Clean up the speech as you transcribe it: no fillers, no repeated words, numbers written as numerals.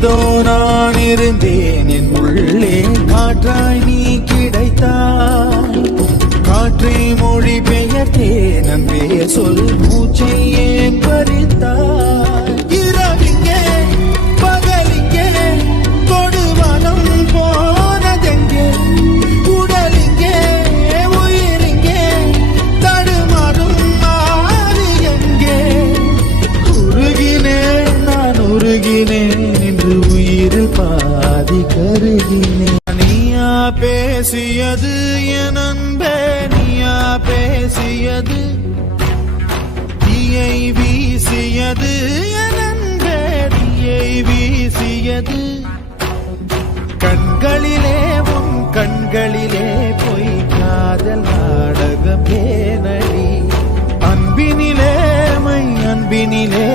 ஏதோ நான் இருந்தேன் என் உள்ளே காற்றாய் நீ கிடைத்தாய். காற்றை மொழி பெயர்த்தேன் அன்பே சொல் மூச்சை ஏன் பறித்தாய். இரவிங்கே பகலிங்கே கொடுவனம் போனதெங்கே உடலிங்கே உயிரிங்கே தடுமாறும் மாறி எங்கே. உருகினேன் நான் உருகினேன் என்று உயிரில் பாதி கருகினேன். நீயா பேசியது என் அன்பே நீயா பேசியது தீயை வீசியது என் அன்பே தீயை வீசியது. கண்களிலே உன் கண்களிலே பொய் காதல் நாடகம் ஏனடி. அன்பினிலே மை அன்பினிலே